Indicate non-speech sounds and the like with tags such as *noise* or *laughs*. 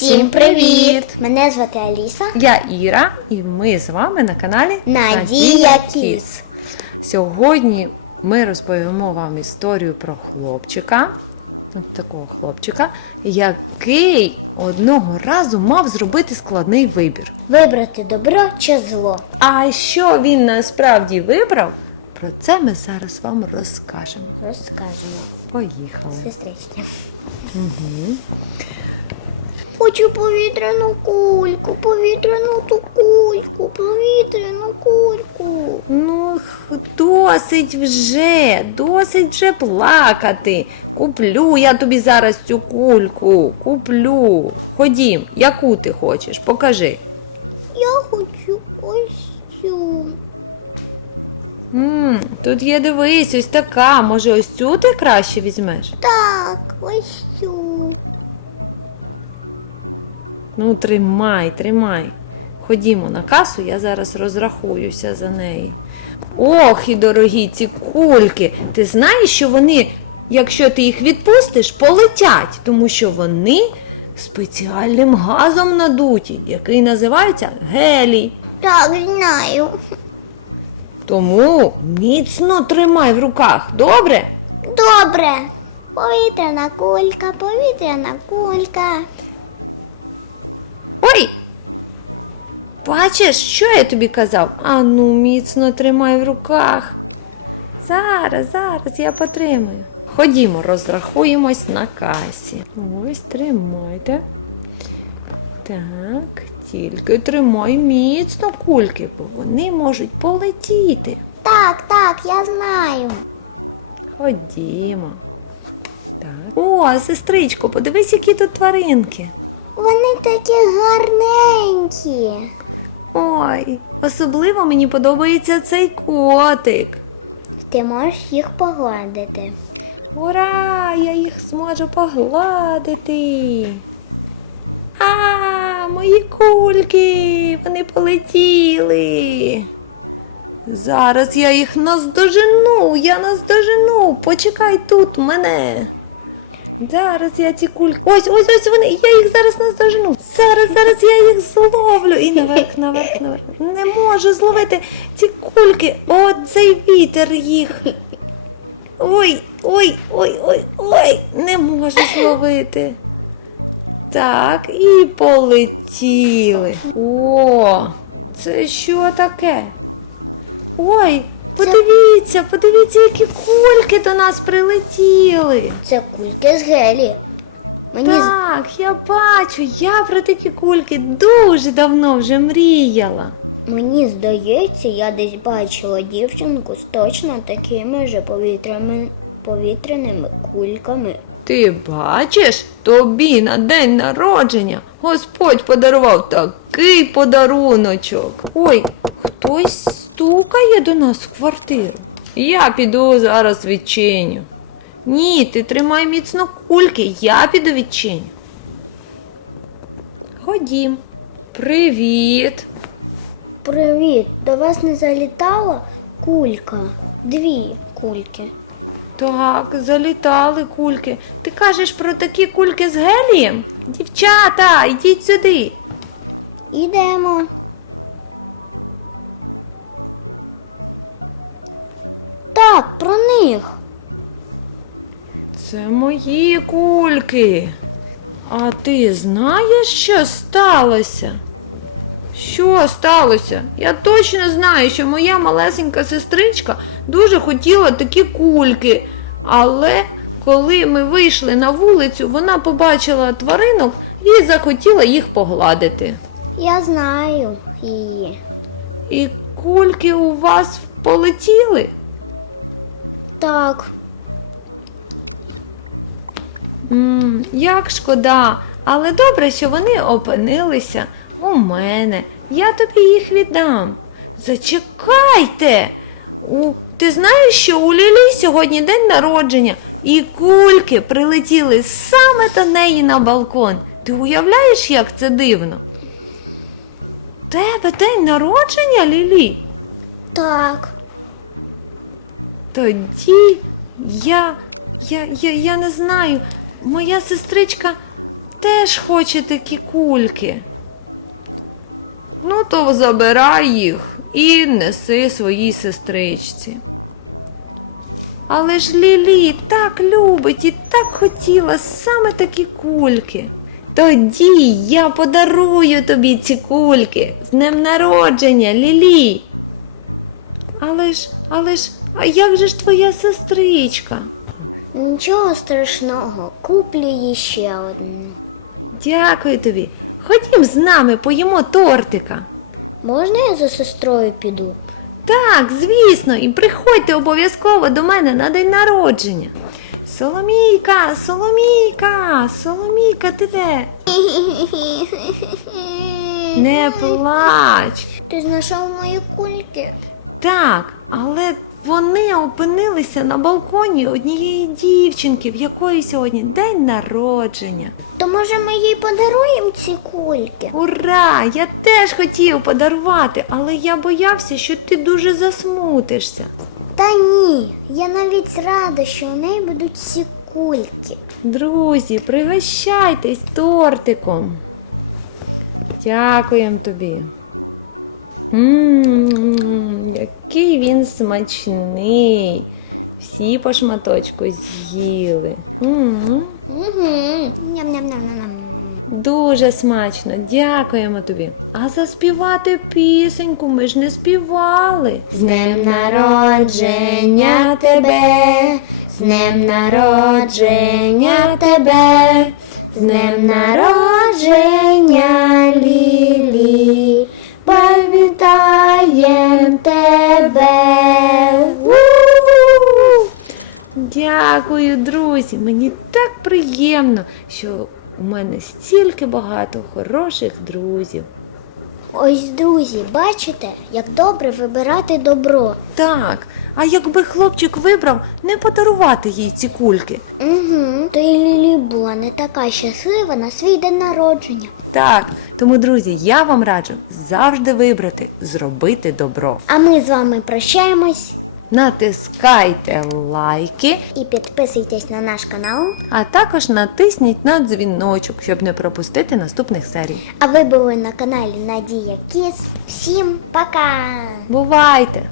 Всім привіт! Мене звати Аліса. Я Іра, і ми з вами на каналі Надія Кіс. Сьогодні ми розповімо вам історію про хлопчика, такого хлопчика, який одного разу мав зробити складний вибір. Вибрати добро чи зло. А що він насправді вибрав? Про це ми зараз вам розкажемо. Розкажемо. Поїхали. Сестрички. Хочу повітряну кульку, повітряну ту кульку, повітряну кульку. Ну, досить вже, досить вже плакати. Куплю я тобі зараз цю кульку. Куплю. Ходім, яку ти хочеш, покажи. Я хочу ось цю. м тут є дивись, ось така. Може, ось цю ти краще візьмеш? Так, ось цю. Ну, тримай, тримай. Ходімо на касу, я зараз розрахуюся за неї. Ох, і дорогі ці кульки. Ти знаєш, що вони, якщо ти їх відпустиш, полетять, тому що вони спеціальним газом надуті, який називається гелій. Так, знаю. Тому міцно тримай в руках, добре? Добре. Повітряна кулька, повітряна кулька. Ой! Бачиш, що я тобі казав? Ану, міцно тримай в руках. Зараз, зараз я потримаю. Ходімо, розрахуємось на касі. Ось тримайте. Так, тільки тримай міцно кульки, бо вони можуть полетіти. Так, так, я знаю. Ходімо. Так. О, сестричко, подивись, які тут тваринки. Вони такі гарненькі. Ой, особливо мені подобається цей котик. Ти можеш їх погладити. Ура! Я їх зможу погладити. А, мої кульки! Вони полетіли. Зараз я їх наздожену, я наздожену. Почекай тут мене. Зараз я ці кульки. Ось, ось, ось вони. Я їх зараз наздожену. Зараз, зараз я їх зловлю. І наверх, наверх, наверх. Не можу зловити ці кульки. О, цей вітер їх. Ой, ой, ой, ой, ой, не можу зловити. Так, і полетіли. О, це що таке? Ой, подивіться, подивіться, які кульки до нас прилетіли. Це кульки з гелі. Мені Так, я бачу, я про такі кульки дуже давно вже мріяла. Мені здається, я десь бачила дівчинку з точно такими же повітрями... повітряними кульками. Ти бачиш, тобі на день народження Господь подарував такий подаруночок. Ой, хтось стукає до нас в квартиру. Я піду зараз відчиню. Ні, ти тримай міцно кульки, я піду відчиню. Ходім. Привіт. Привіт, до вас не залітала кулька? Дві кульки. Так, залітали кульки. Ти кажеш про такі кульки з гелієм? Дівчата, йдіть сюди. Ідемо. Так, них. Це мої кульки. А ти знаєш, що сталося? Що сталося? Я точно знаю, що моя малесенька сестричка дуже хотіла такі кульки. Але коли ми вийшли на вулицю, вона побачила тваринок і захотіла їх погладити. Я знаю її. І кульки у вас полетіли? Так, м як шкода, але добре, що вони опинилися у мене. Я тобі їх віддам. Зачекайте. У... Ти знаєш, що у Лілі сьогодні день народження, і кульки прилетіли саме до неї на балкон. Ти уявляєш, як це дивно? Тебе день народження, Лілі? так. Тоді я, я, я, я не знаю, моя сестричка теж хоче такі кульки. Ну, то забирай їх і неси своїй сестричці. Але ж Лілі так любить і так хотіла саме такі кульки. Тоді я подарую тобі ці кульки з днем народження, Лілі. Але ж, але ж, а як же ж твоя сестричка? Нічого страшного, куплю їй ще одну. Дякую тобі. Ходім з нами, поїмо тортика. Можна я за сестрою піду? Так, звісно, і приходьте обов'язково до мене на день народження. Соломійка, Соломійка, Соломійка, ти де? *laughs* Не плач. Ти знайшов мої кульки? Так, але вони опинилися на балконі однієї дівчинки, в якої сьогодні день народження. То може ми їй подаруємо ці кульки? Ура! Я теж хотів подарувати, але я боявся, що ти дуже засмутишся. Та ні, я навіть рада, що у неї будуть ці кульки. Друзі, пригощайтесь тортиком. Дякуємо тобі. Мм, який він смачний. Всі по шматочку з'їли. Угу. Ням-ням-ням-ням. Дуже смачно, дякуємо тобі. А заспівати пісеньку ми ж не співали. З днем народження тебе, з днем народження тебе, з днем народження Лілі, привітаєм тебе. Дякую, друзі. Мені так приємно, що у мене стільки багато хороших друзів. Ось, друзі, бачите, як добре вибирати добро. Так, а якби хлопчик вибрав не подарувати їй ці кульки. Угу. То і Лілі була не така щаслива на свій день народження. Так, тому, друзі, я вам раджу завжди вибрати зробити добро. А ми з вами прощаємось Натискайте лайки, і підписуйтесь на наш канал. а також натисніть на дзвіночок, щоб не пропустити наступних серій. А ви були на каналі Надія Кіс. Всім пока! Бувайте!